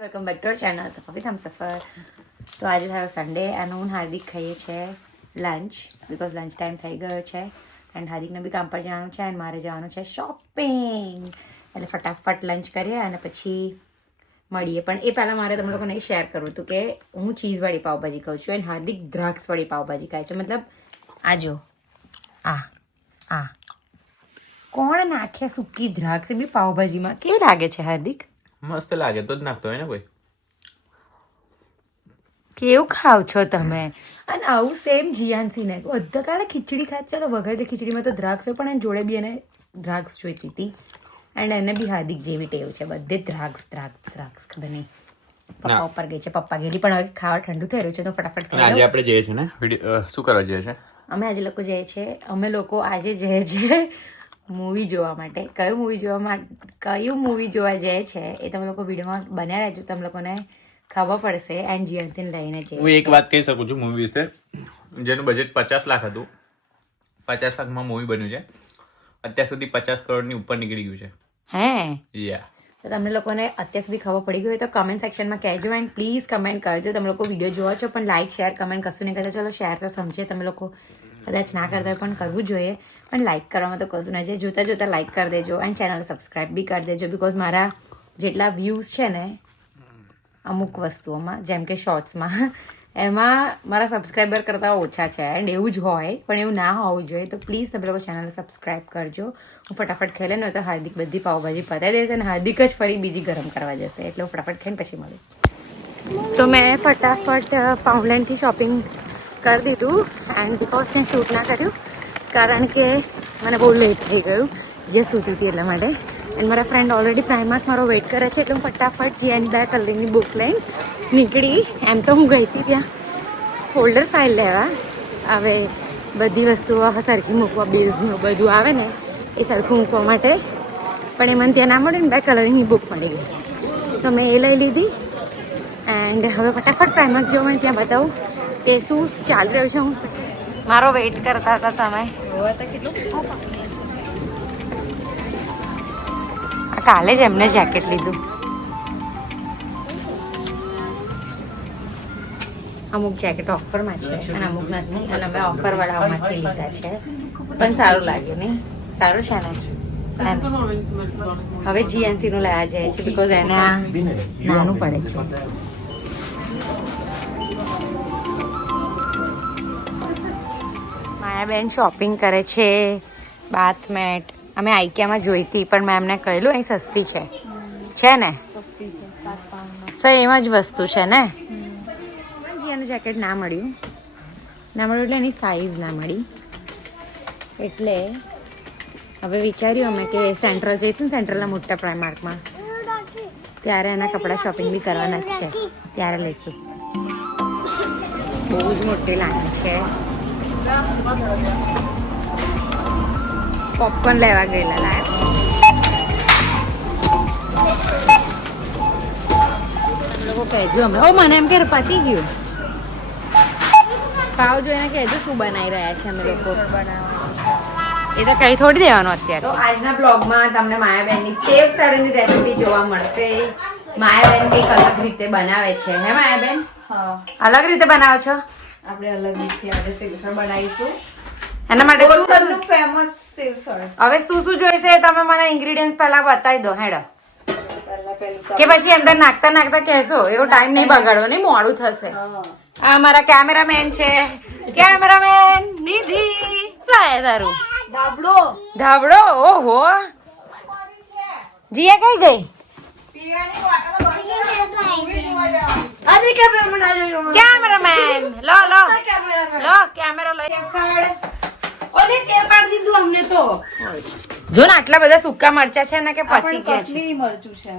Welcome back to channel સફર હમસફર. તો આજે થયો સન્ડે અને હું હાર્દિક ખાઈએ છે લંચ, બિકોઝ લંચ ટાઈમ થઈ ગયો છે એન્ડ હાર્દિકને બી કામ પર જવાનું છે એન્ડ મારે જવાનું છે શોપિંગ. એટલે ફટાફટ લંચ કરીએ અને પછી મળીએ. પણ એ પહેલાં મારે તમે લોકોને એ શેર કરવું હતું કે હું ચીઝવાળી પાવભાજી ખાઉં છું એન્ડ હાર્દિક દ્રાક્ષવાળી પાવભાજી ખાય છે. મતલબ આ જો આ કોણ નાખે સૂકી દ્રાક્ષ એ બી પાવભાજીમાં? કેવી લાગે છે હાર્દિક? મસ્ત લાગે તો જ નાખતો હોય ને કોઈ. કેવું ખાવ છો તમે? અને આવું સેમ જીયાનસીને બધા કાલે ખીચડી ખાત, ચાલો વઘારેલી ખીચડીમાં તો દ્રાક્ષ હોય પણ એને જોડે બી એને દ્રાક્ષ જોઈતી હતી એન્ડ એને બી હાર્દિક જેવી ટેવ છે, બધે દ્રાક્ષ ખબર નહીં. પપ્પા ઉપર ગઈ છે, પપ્પા ગયેલી પણ હવે ખાવા ઠંડુ થઈ રહ્યું છે તો ફટાફટ ખાઈ આજે આપણે જઈએ છીએ ને શું કરવા જઈએ છે? અમે લોકો આજે જઈએ છે મૂવી જોવા માટે. કયું મૂવી જોવા જાય છે એ તમે લોકો વિડીયોમાં બન્યા રહેજો, તમે લોકોને ખબર પડશે. એન્ડ જીએનસીને લઈને જઈએ. હું એક વાત કહી શકું છું મૂવી વિશે, જેનું બજેટ 50 લાખ હતું. 50 લાખમાં મૂવી બન્યું છે. અત્યાર સુધી 50 કરોડની ઉપર નીકળી ગયું છે. હે યા તો તમને લોકોને અત્યાર સુધી ખબર પડી ગઈ હોય તો કમેન્ટ સેક્શનમાં કહેજો એન્ડ પ્લીઝ કમેન્ટ કરજો. તમે લોકો વિડીયો જોવો છો પણ લાઇક શેર કમેન્ટ કશું નહીં કરતા. ચલો શેર તો સમજીએ, તમે લોકો કદાચ ના કરતા હોય પણ કરવું જોઈએ, પણ લાઇક કરવામાં તો કશું ના જાય. જોતા લાઇક કરી દેજો એન્ડ ચેનલ સબસ્ક્રાઈબ બી કરી દેજો. બિકોઝ મારા જેટલા વ્યૂઝ છે ને અમુક વસ્તુઓમાં જેમ કે શોર્ટ્સમાં એમાં મારા સબસ્ક્રાઈબર કરતાં ઓછા છે એન્ડ એવું જ હોય પણ એવું ના હોવું જોઈએ. તો પ્લીઝ તમે લોકો ચેનલને સબસ્ક્રાઈબ કરજો. હું ફટાફટ ખાઈ લઈને તો હાર્દિક બધી પાવભાજી પતાવી દેશે અને હાર્દિક જ ફરી બીજી ગરમ કરવા જશે એટલે હું ફટાફટ ખાઈને પછી મળું. તો મેં ફટાફટ પાઉન્ડલેન્ડથી શોપિંગ કરી દીધું એન્ડ બિકોઝ ત્યાં શૂટ ના કર્યું કારણ કે મને બહુ લેટ થઈ ગયું જે સૂતી હતી એટલા માટે. એન્ડ મારા ફ્રેન્ડ ઓલરેડી પ્રાઇમાર્ક મારો વેઇટ કરે છે એટલે હું ફટાફટ GN2 કલરની બુક લઈને નીકળી. એમ તો હું ગઈ હતી ત્યાં ફોલ્ડર ફાઇલ લેવા, હવે બધી વસ્તુઓ સરખી મૂકવા, બિલ્સનું બધું આવે ને એ સરખું મૂકવા માટે, પણ એ મને ત્યાં ના મળે ને 2 કલરની બુક મળી ગઈ તો મેં એ લઈ લીધી. એન્ડ હવે ફટાફટ પ્રાઇમાર્ક જવું ત્યાં બતાવું કે શું ચાલી રહ્યું છે. હું મારો વેઇટ કરતા હતા તમે કાલે જ એમને જેકેટ લીધું. અમુક જેકેટ ઓફરમાં છે અને અમુક નથી અને અમે ઓફરવાળામાંથી લીધા છે પણ સારું લાગે નહીં? સારું છે ને? હવે GNC નું લેવા જાય છે બિકોઝ એને આ નાનું પડે છે. માયાબેન શોપિંગ કરે છે બાથ મેટ. અમે આઈક્યામાં જોઈ હતી પણ મેં એમને કહેલું અહીં સસ્તી છે ને? સેમ જ વસ્તુ છે ને? એનું જેકેટ ના મળ્યું એટલે એની સાઈઝ ના મળી એટલે હવે વિચાર્યું અમે કે સેન્ટ્રલ જઈશું ને, સેન્ટ્રલના મોટા પ્રાઇમાર્કમાં ત્યારે એના કપડાં શોપિંગ બી કરવાના જ છે, ત્યારે લઈશું. બહુ જ મોટી લાઈન છે. પોપકોર્ન લેવા ગયેલા લાયક લોકો કહેજો અમે. ઓ મને એમ કે પતી ગયું પાવ જોઈને કહેજો શું બનાવી રહ્યા છે અમે લોકો. એ તો કઈ થોડી દેવાનું અત્યારે. તો આજના બ્લોગમાં તમને માયાબેનની સેવ સડનની રેસીપી જોવા મળશે. માયાબેન કંઈક અલગ રીતે બનાવે છે. હે માયાબેન? હા, અલગ રીતે બનાવો છો? આપણે અલગ રીતે આજે સેવસળ બનાવીશું. એના માટે શું ફેમસ સેવસળ. હવે શું જોઈશે તમે મને ઇન્ગ્રેડિયન્ટ પહેલા બતાવી દો હેડો, કે પછી અંદર નાખતા કહેશો. એવો ટાઈમ નહીં બગાડો, નહીં મોડું થશે. આ મારા કેમેરામેન છે, કેમેરામેન નિધિ. લાય તારું ધાબળો. ઓહો જીયા કઈ ગઈ? કેમેરામેન લો કેમેરો લઈ. અમને તો જો ને આટલા બધા સૂકા મરચા છે ને કે પતી ગયા છે. મરચું છે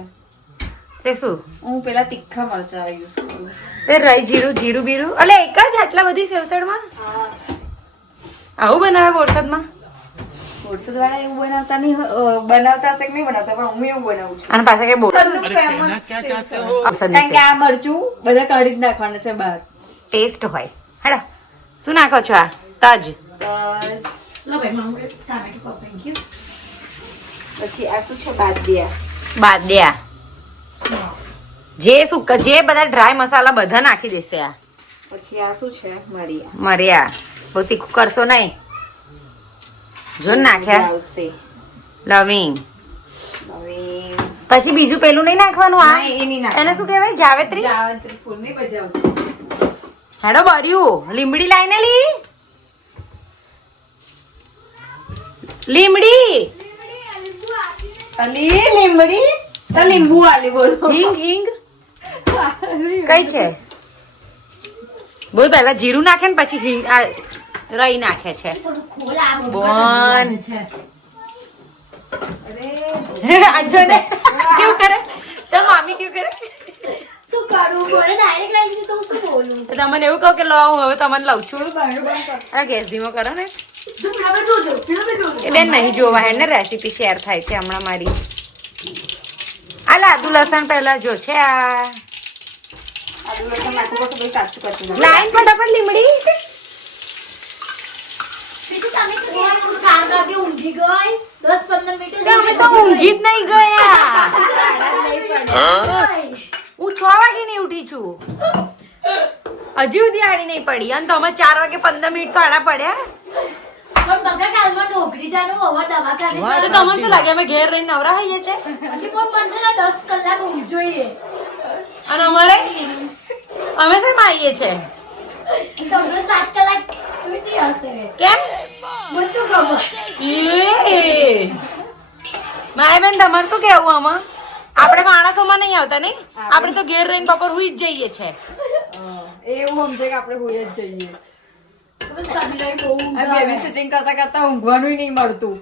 તે શું? હું પેલા તીખા મરચા યુઝ કરું. તે રહી જીરું બીરું અલે એક જ આટલા બધી સેવસળમાં આવું બનાવે બોરસદમાં? બોરસદ વાળા એવું બનાવતા નહીં, બનાવતા હશે કે નહીં બનાવતા પણ હું એવું બનાવું છું. અને પાછા કે બોરસદનું ફેમસ કારણ કે આ મરચું બધા કાઢી જ નાખવાના છે બહાર, ટેસ્ટ હોય. હેડો શું નાખો છો? આ તજ. પછી આ શું છે? બાદિયા. બાદિયા જે બધા ડ્રાય મસાલા બધા નાખી દેશે આ પછી આ શું છે મરિયા મર્યા બહુ તીખું કરશો નહીં જો ને નાખ્યા આવશે લવિંગ હવે પછી બીજું પેલું નહીં નાખવાનું આ ના, એ નહીં નાખવાનું. એને શું કહેવાય જાવેત્રી જાવંત્રી ફૂલ નહીં બજાવતું હેડો બર્યું લીમડી લાઈને લીમડી અલી લીમડી તો લીંબુ આલી બોલો હિંગ હિંગ કઈ છે બોલ પહેલા જીરું નાખે ને પછી હિંગ રઈ નાખે છે બોન આજો ને કેવું કરે તો મામી કેવું કરે શું કરું બોલે ડાયરેક્ટ લાગી દીધું તો હું શું બોલું તો તમને એવું કહું કે લો હું હવે તમને લઉં છું આ ગેસ ધીમો કરો ને એ બેન નહીં જોવા હે ને રેસીપી શેર થાય છે હમણાં મારી આ લાદુ લસણ પહેલા જો છે આ આદુ લસણ નાખવું પડશે પછી કાચું કાચું નાખવું. લાઈન ફટાફટ લીમડી બીજું તમે શું કહો? 4 વાગે ઊંઘી ગઈ 10-15 મિનિટ અમે તો ઊંઘી જ નહીં ગયા ગઈ. હું 6 વાગે નહીં ઉઠી છું હજી સુધી આડી નહીં પડી અને તમે 4 વાગે 15 મિનિટ તો આડા પડ્યા પણ બગા કાલમાં નોકરી જાનું હવે દવાખાને તો તમને શું લાગે અમે ઘેર રહીને નવરા હોઈએ છે પણ મને તો 10 કલાક ઊંઘ જોઈએ અને અમારે અમે શેમાં આવીએ છે તમને 7 કલાક જોઈતી હશે કેમ મને શું ખબર માય બેન તમારે શું કેવું આમાં આપણે માણસોમાં નહીં આવતા નહીં આપણે તો ઘેર રહીને બપોર હુઈ જ જઈએ છે એવું સમજે કે આપણે હોઈ જ જઈએ તમે સગડાઈ બહુ ઊંઘ આવે. બેબી સિટિંગ કરતા કરતા ઊંઘવાનું નહીં મળતું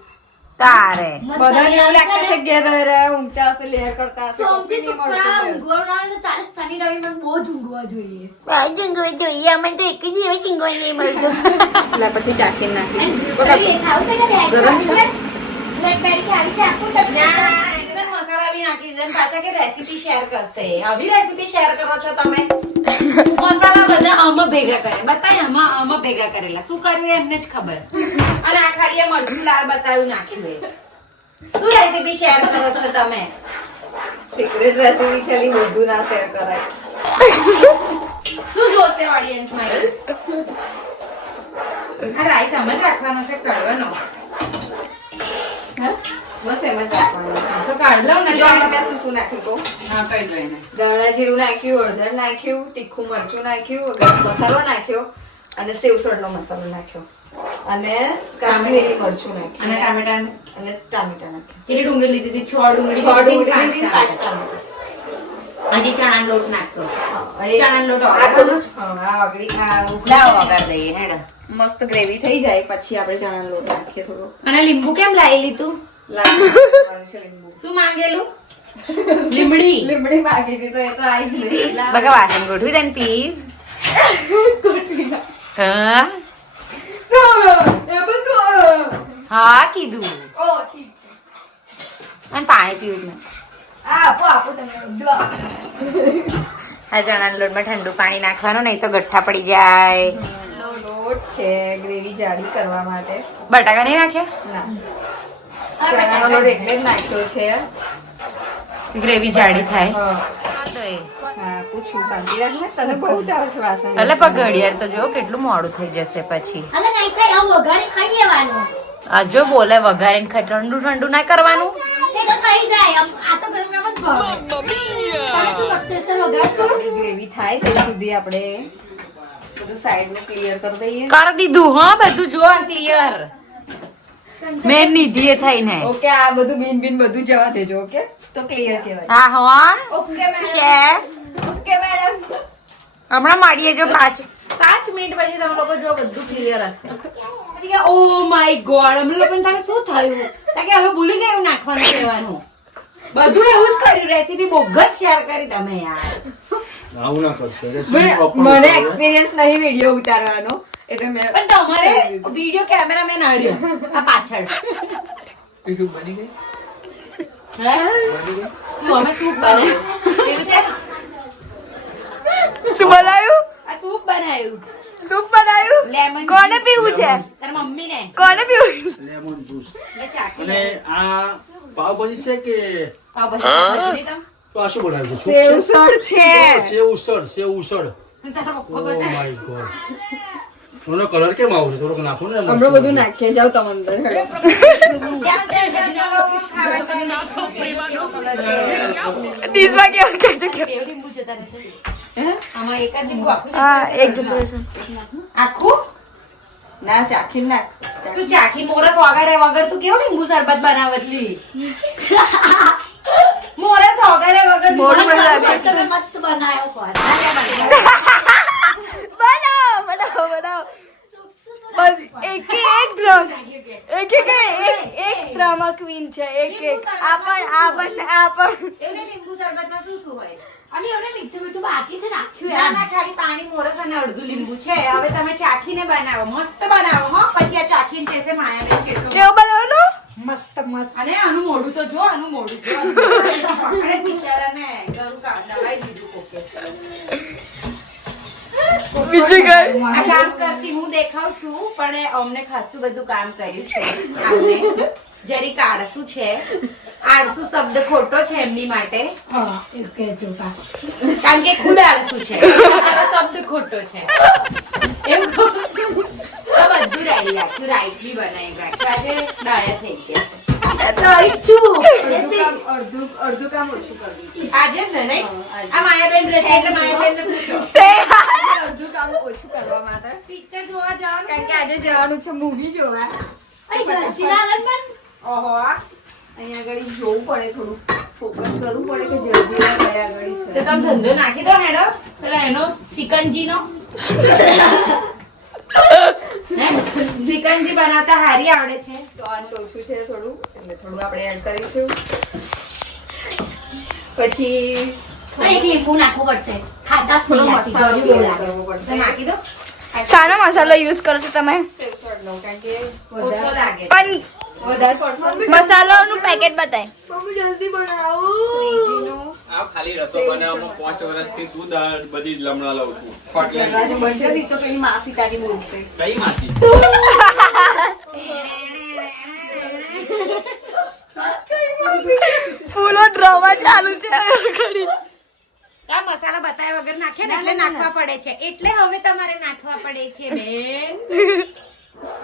તારે બધાને એવું લાગતું છે ઘેર રહી રહ્યા ઊંઘતા હશે લેર કરતા હશે સોમથી કશું નહીં શુક્ર મળતું ઊંઘવાનું આવે તો ચાલે શનિ રવિ મને બહુ જ ઊંઘવા જોઈએ જોઈએ અમે તો એક જ એવા ચીંગવા નહીં મળતું એટલે પછી ચાખીને નાખી કઈ ખાવું છે કે બેગ ગરમ ખાવું છે? બ્લેકબેરી ખાવી છે આખું તમને મસાલા બી નાખી દે પાછા કે રેસીપી શેર કરશે આવી રેસીપી શેર કરો છો તમે મસાલા બધા આમાં ભેગા કરે બતાય આમાં ભેગા કરેલા શું કર્યું એ એમને જ ખબર અને આ ખાલી આ મરચું લાલ બતાવ્યું નાખ્યું એ શું રેસીપી શેર કરો છો તમે સિક્રેટ રેસીપી છે લી બધું ના શેર કરાય શું જોશે ઓડિયન્સ માં આ રાઈસ આમ જ રાખવાનો છે કડવાનો બસ એમ જ રાખવાનું છે. તો કાઢ લઉં ને જો આમાં મેં શું શું નાખ્યું કહું? હા કઈ દો એને ધાણા જીરું નાખ્યું હળદર નાખ્યું તીખું મરચું નાખ્યું ગરમ મસાલો નાખ્યો અને સેવસળનો મસાલો નાખ્યો અને કાશ્મીરી મરચું અને નાખ્યું ટામેટા અને ટામેટા નાખ્યું કેટલી ડુંગળી લીધી હતી 6 ડુંગળી 6 ડુંગળી પાંચ લીધી, ટામેટા. 5 ટામેટા. હજી ચણાનો લોટ નાખશો અને ચણાનો લોટ આ થોડું હા, આ આગળી આ લાવો વગાર દઈએ હેડો મસ્ત ગ્રેવી થઈ જાય પછી આપણે ચણાનો લોટ નાખીએ થોડો અને લીંબુ કેમ લાવી લીધું લાગવાનું છે લીંબુ શું માંગેલું લીમડી લીમડી માગી હતી તો એ તો આવી ગઈ બગા વાસણ ગોઠવી દે પ્લીઝ હા હા કીધું અને પાણી પીવું જ નહીં આપો તમે આ ચણાના લોટમાં ઠંડુ પાણી નાખવાનું નહીં તો ગઠ્ઠા પડી જાય લોટ છે ગ્રેવી જાડી કરવા માટે બટાકા નહીં નાખ્યા ના ચણાનો લોટ એટલે જ નાખ્યો છે ગ્રેવી જાડી થાય હા. તો એ હા પૂછું શાંતિ રાખ ને તને બહુ તાવ છે વાસણ એટલે પણ ઘડિયાળ તો જો કેટલું મોડું થઈ જશે પછી અલે નહીં કઈ આ વઘારી ખાઈ લેવાનું આ જો બોલે વઘારીને ઠંડુ ઠંડુ ના કરવાનું તે તો થઈ જાય આ તો ગરમ ગરમ જ ભાવે તમે શું અક્ષરશઃ વઘારશો આપણી ગ્રેવી થાય ત્યાં સુધી આપણે બધું સાઈડનું ક્લિયર કરી દઈએ કરી દીધું હા બધું જો ક્લિયર મેન નિધિએ થઈને ઓકે આ બધું બીન બધું જવા દેજો ઓકે તો ક્લિયર કહેવાય હા હા ઓકે શેફ ઓકે મેડમ હમણાં મળીએ જો 5 મિનિટ પછી તમે લોકો જો બધું ક્લિયર હશે પછી કે ઓ માય ગોડ અમે લોકોને થાય શું થયું તો કે હવે ભૂલી ગયું નાખવાનું કહેવાનું બધું એવું જ કર્યું રેસીપી બોગસ શેર કરી તમે યાર આવું ના કરશો મને એક્સપિરિયન્સ નહીં વિડીયો ઉતારવાનો એટલે મેં પણ તમારે વિડિયો કેમેરામેન આવ્યો આ પાછળ શું બની ગઈ હે શું અમે સૂપ બનાવ્યું એવું છે શું બનાવ્યું આ સૂપ બનાવ્યું સૂપ બનાવ્યું લેમન કોને પીવું છે તાર મમ્મીને કોને પીવું લેમન જ્યુસ એટલે ચાખી અને આ પાવભાજી છે કે પાવભાજી નહીં તમે? તો આ શું બનાવ્યું છે? સૂપ સેવસળ છે છે? સેવ ઉસળ. તારા પપ્પા ઓ બતાવે. My God. થોડો કલર કેમ આવું છે? થોડોક નાખો ને હમણાં બધું નાખીએ જાવ તમે અંદર હેડો. ડીશમાં કેવું કરજો કેવું લીંબુ જતા રહેશે? આમાં એકાદ લીંબુ આખું હા એક જતો રહેશે આખું? ના ચાખી નાખ તું ચાખી મોરસ વગર તું કેવું લીંબુ શરબત બનાવતલી? મોરસ વગર મોઢું પણ લાગે છે. તમે મસ્ત બનાવ્યો પર બનાવો બસ એક ડ્રમ એક ડ્રામા ક્વીન છે એક આ પણ એવું લીંબુ શરબતમાં શું શું હોય? અને એવડે મીઠું મીઠું બાકી છે નાખ્યું ના એમ. ના ખાલી પાણી મોરસ અને અડધું લીંબુ છે. હવે તમે ચાખીને બનાવો, મસ્ત બનાવો હો. પછી આ ચાખીને કહેશે માયાબેન કેટલું કેવું બનાવવાનું મસ્ત અને આનું મોઢું તો જો, આનું મોઢું જો. પકડે બિચારાને ગરું દવાઈ દીધું કોકે. બીજું કઈ આ કામ કરતી હું દેખાવ છું, પણ અમને ખાસું બધું કામ કર્યું છે. આમને જરીક આળસુ છે. આળસુ શબ્દ ખોટો છે એમની માટે, હા એવું કહેજો કા. કારણ કે ખુદ આળસુ છે. બિચારો શબ્દ ખોટો છે એવું કહું છું. તો બધું રેડી રાખ્યું, રાઈસ બી બનાવી રાખ્યું. આજે ડાયા થઈ ગયા. અડધું કામ ઓછું કરવું આજે જ ને નહીં? આ માયાબેન રહેશે એટલે માયાબેનને પૂછો. અડધું કામ ઓછું કરવા માટે પિક્ચર જોવા જવાનું કારણ કે આજે જવાનું છે મૂવી જોવા અહીં ઘરચીના લગન પણ ઓહો અહીંયા આગળ જોવું પડે, થોડું ફોકસ કરવું પડે કે જલ્દી કયા આગળ તો છે. તમે ધંધો નાખી દો હેડો પેલા એનો સિકંજીનો. હે? સિકંજી બનાવતા હારી આવડે છે. તો આ તો ઓછું છે થોડું, એટલે થોડું આપણે એડ કરીશું. પછી પણ એક લીંબુ નાખવું પડશે. ખાટાશ થોડો નહીં લાગતી, મસાલો ગળ્યું એડ લાગે. કરવો તો પડશે. નાખી દો. શાનો મસાલો યુઝ કરો છો તમે? સેવસળનો, કારણ કે ઓછો લાગે. પણ વધારે પડશે. મસાલાનું પેકેટ બતાય. મમ્મી જલ્દી બનાવો. શ્રીજીનું આ ખાલી રસો બનાવવામાં 5 વર્ષથી તું દાળ બધી જ લમણા લઉં છું. કોટલેટ આજે બનશે નહીં તો પેલી માસી તારી બોલશે. કઈ માસી? ફૂલો ડ્રામા ચાલુ છે આ મસાલા બતાવ્યા વગર નાખે ને એટલે નાખવા પડે છે. એટલે હવે તમારે નાખવા પડે છે બેન.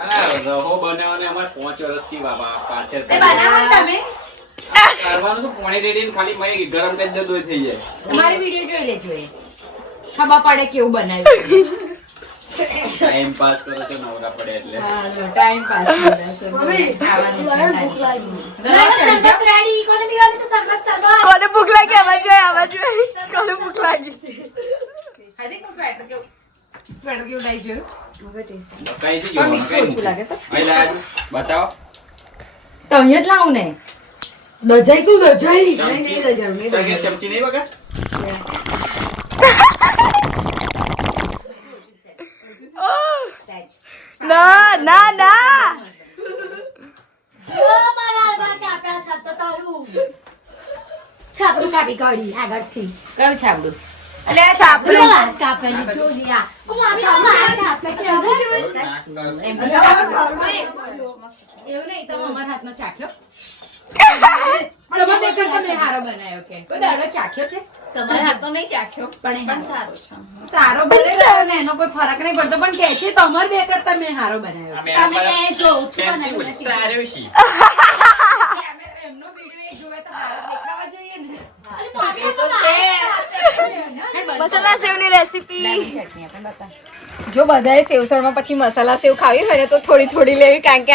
આ રહો બનાવવાને અમારે 5 વર્ષથી બાબા પાછળ એ બનાવો ને તમે. કરવાનું તો પાણી રેડીને ખાલી મય ગરમ કરી દે દોય થઈ જાય. અમારી વિડીયો જોઈ લેજો એ. ખબર પડે કેવું બનાવ્યું. ટાઈમ પાસ કરો છો નવરા પડે એટલે. ટાઈમ પાસ ખાવાનું છે. શરબત રેડી. કોને પીવાનું છે શરબત? કોને ભૂખ લાગી આવા જોઈએ કોને ભૂખ લાગી હાર્દિક, હું સ્વેટર કેવું લાગી જોયું? કઈ થી પણ મીઠું ઓછું લાગે તો. અહીં લાજ બતાવો. તો અહીંયા જ લાવું ને. દજાઈ શું દજાઈ? તો કે ચમચી નહીં વગર ના ના ના ઓ, મારા હાથમાં કાપ્યા છે તો તારું. છાપરું કાપી કાઢી આગળથી. કયું છાબડું? અલે સાપડું પેલા હાથ કાપેલી જોલી આ. ઓ, મારા હાથ કાપે છે. એમ એવું નહીં, તમે અમારા હાથનો ચાખ્યો? તમે બે કરતા મેં હારો બનાવ્યો કે કોઈ દાડો ચાખ્યો છે? તમારા હાથનો નહીં ચાખ્યો પણ સારો છે. સારો ભલે સારો ને એનો કોઈ ફરક નહીં પડતો, પણ કે છે તમારે બે કરતા મેં હારો બનાવ્યો. તમે એ જો ઓછું ફેન્સી બનાવ્યું બોલી નથી. સારું છે. એમનો વિડીયો એ જોવે તો હારો દેખાવા જોઈએ ને. અરે, મમ્મી તો મસાલા સેવની રેસીપી લાંબી ચટણી આપણે બતાવો. જો બધાએ સેવસળમાં પછી મસાલા સેવ ખાવી હોય ને તો થોડી થોડી લેવી, કારણ કે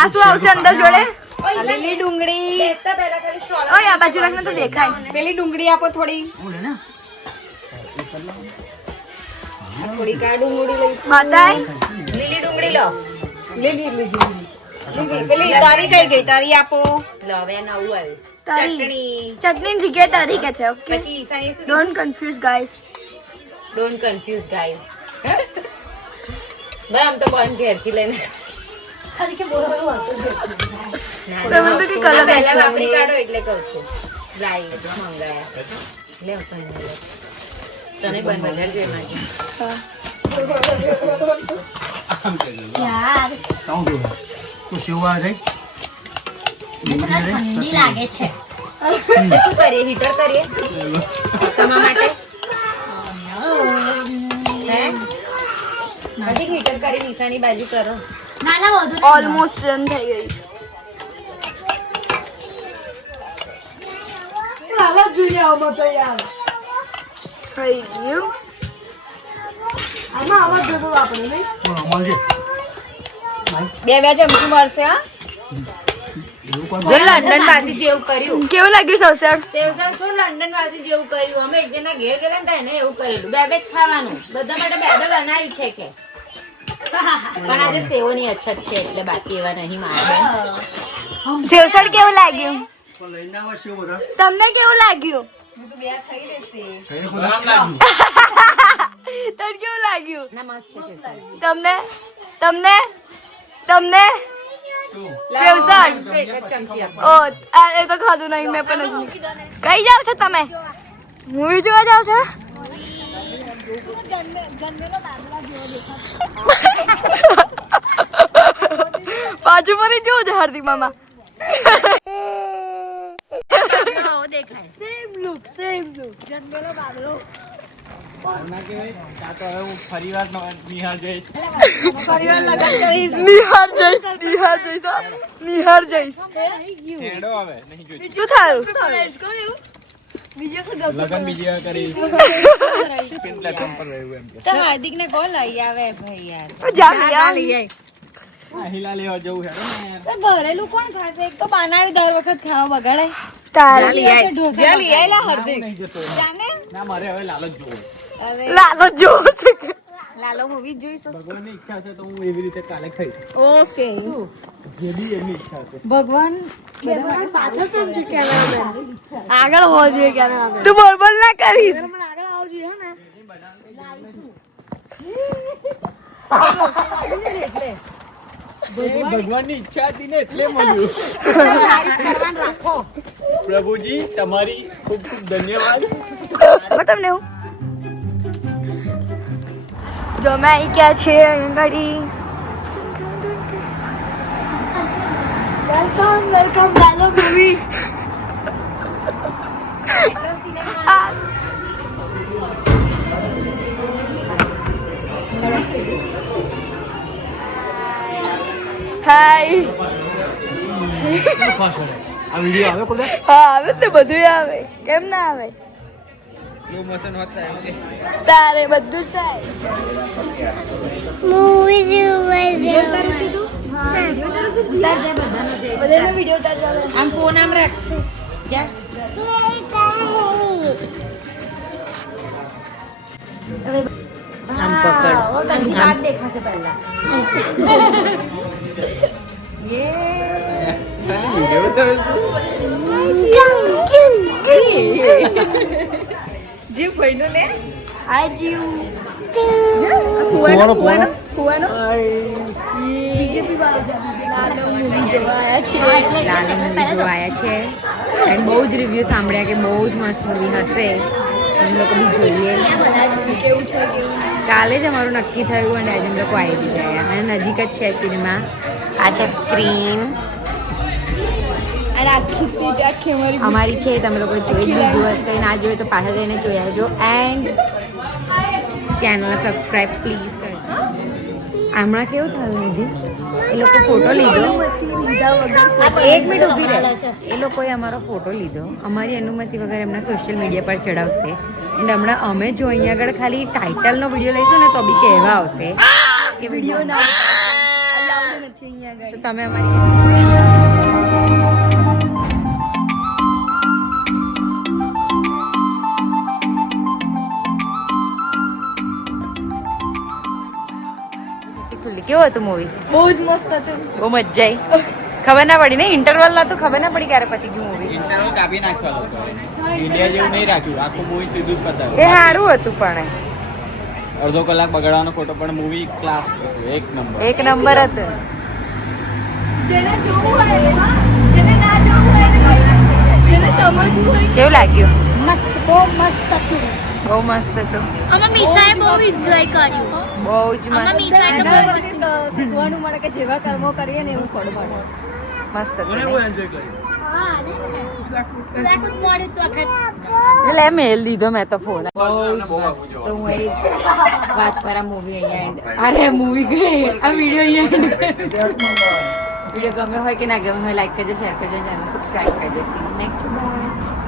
આ શું આવશે અંદર જોડે આ લીલી ડુંગળી, બેસતા પહેલા કરી સ્ટોલ ઓય આ બાજુ રાખને તો દેખાય પેલી ડુંગળી આપો થોડી, થોડી કા ડુંગળી લઈશું. બતાય લીલી ડુંગળી લો. લીલી પેલી તારી કઈ ગઈ? તારી આપો. લો હવે આ નવું આવ્યું. તારી ચટણી. ચટણી જગ્યાએ તારી કે છે ઓકે પછી ઈશાની શું? Don't confuse guys don't confuse guys. ભાઈ આમ તો બંધ ઘેરથી લઈને ખાલી કે બોલો બોલો વાતો જ તમે તો કે કલર પહેલા વાપરી કાઢો એટલે કહું છું. લાઈ મંગાયા લે પણ લે. તને બંધ વધારે જોઈએ માજી. યાર. તો સેવ આ રહી ઠંડી લાગે છે. શું કરીએ હીટર કરીએ તમારા માટે હે હજી હીટર કરી નિશાની બાજુ કરો ના ના વધુ ઓલમોસ્ટ રન થઈ ગઈ હાલત જોઈએ આમાં તો યાર થઈ ગયું આમાં આવા જોતો આપણે નહીં મળશે બે ચમચી મળશે હા જો લંડન વાસી જેવું કર્યું કેવું લાગ્યું સૌસર સેવસર છો લંડન વાસી જેવું કર્યું અમે એક જણા ઘેર ગયા ને એને એવું કરેલું બે જ ખાવાનું બધા માટે બે બનાવ્યું છે કે પણ આજે સેવોની અછત છે એટલે બાકી એવા નહીં મારે સેવસર કેવું લાગ્યું પણ લઈને આવો છો બધા તમને કેવું લાગ્યું હું તો બે થઈ રહેશે કઈને ખોરાક લાગ્યું તને કેવું લાગ્યું ના મસ્ત છે સેવસર. તમને તમને તમને સેવસર એક જ ચમચી આપો ઓ એ તો ખાધું નહીં મેં પણ હજી કઈ જાવ છો તમે મૂવી જોવા જાવ છો પાછું ફરી જોવું છે હાર્દિક મામા ના કહેવાય કાં તો હવે હું ફરીવાર નિહાર જઈશ નિહાર જઈશ હેડો હવે નહીં જોઈશ શું થયું લગન બીજી વાર કરી પ્લેટફોર્મ પર રહ્યું એમ કે તો હાર્દિક ને કોલ લઈ આવે ભાઈ યાર જા યાર હિલા લેવા જવું હેડો ને યાર ભરેલું કોણ ખાશે એક તો બનાવી દર વખત ખાવા બગાડે તારે નહીં જતો ના મારે હવે લાલચ જોવો લાલો જોવો છે કે લાલો મૂવી જોઈશું ભગવાનની ઈચ્છા છે તો હું એવી રીતે કાલે ખાઈશ ઓકે જે બી એમની ઈચ્છા છે ભગવાન આગળ હોવો જોઈએ કેમેરા તું બોલ ના કરીશ ભગવાનની ઈચ્છા હતી ને એટલે મળ્યું રાખો પ્રભુજી તમારી ખૂબ ખૂબ ધન્યવાદ તમને હું જો મેં અહીં ક્યાં છે અહીં ઘડી વેલકમ લાલો મૂવી હાય આ વિડીયો આવે કોલે હા આવે તો બધું આવે કેમ ના આવે સ્લો મોશન હોતા એમ કે તારે બધું થાય બધાનો વિડીયો તાર ચાલે આમ ફોન આમ રાખ જા આમ પકડ આમ હાથ દેખાશે પહેલા વિડીયો તો જે ભાઈનો લે આ જીવ કુવાનો કુવાનો બીજેપી વાળો છે લાલો મૂવી જોવા આવ્યા છે લાલો મૂવી જોવા આવ્યા છે એન્ડ બહુ જ રિવ્યુ સાંભળ્યા કે બહુ જ મસ્ત મૂવી હશે અમે લોકો બી જોઈએ કેવું છે કેવું કાલે જ અમારું નક્કી થયું અને આજે અમે લોકો આવી ગયા અને નજીક જ છે સિનેમા આ છે સ્ક્રીન અને આખી સીટ આખી અમારી છે તમે લોકો જોઈ જ લીધું હશે ના જોયું તો પાછા જઈને જોઈ આવજો એન્ડ ચેનલ સબસ્ક્રાઈબ પ્લીઝ કરજો હમણાં કેવું થયું નિધિ એ લોકો ફોટો લીધો એક મિનિટ ઊભી રહે એ લોકોએ અમારો ફોટો લીધો અમારી અનુમતિ વગર એમના સોશિયલ મીડિયા પર ચડાવશે એન્ડ હમણાં અમે જો અહીંયા આગળ ખાલી ટાઇટલનો વિડીયો લઈશું ને તો બી કહેવા આવશે કે વિડીયો ના નથી અહીંયા તો તમે અમારી કેવું હતું મૂવી બહુ જ મસ્ત હતું બહુ મજા આવી ખબર ના પડી ને ઇન્ટરવલ ના તો ખબર ના પડી ક્યારે પતી ગયું મૂવી ઇન્ટરવલ કાપી નાખવાનો ઇન્ડિયા જેવું નહીં રાખ્યું આખું મૂવી સીધું જ પતાવ્યું એ સારું હતું પણ અડધો કલાક બગાડવાનો ખોટો પણ મૂવી ક્લાસ હતું એક નંબર એક નંબર હતું જેને જોવું હોય હા જેને ના જોવું હોય એને જેને સમજવું હોય કેવું લાગ્યું મસ્ત બહુ મસ્ત હતું બહુ મસ્ત હતું અમે મીસાએ બહુ એન્જોય કર્યું બહુ જ અમે મસ્ત મીસાએ તો બહુ મસ્ત શીખવાનું મળે કે જેવા કર્મો કરીએ ને એવું ફળ મળે મસ્ત હતું મને નહીં? બહુ એન્જોય કર્યું હા ને લાકડું પડ્યું તો આખા લે મેલ દીધો મેં તો ફોન બહુ આગું તો હું એ વાત પર આ મૂવી અહીંયા એન્ડ અરે મૂવી ગઈ આ વિડીયો અહીંયા એન્ડ વિડીયો ગમે હોય કે ના ગમે હોય લાઈક કરજો શેર કરજો ચેનલ સબસ્ક્રાઇબ કરી દેજો નેક્સ્ટ બાય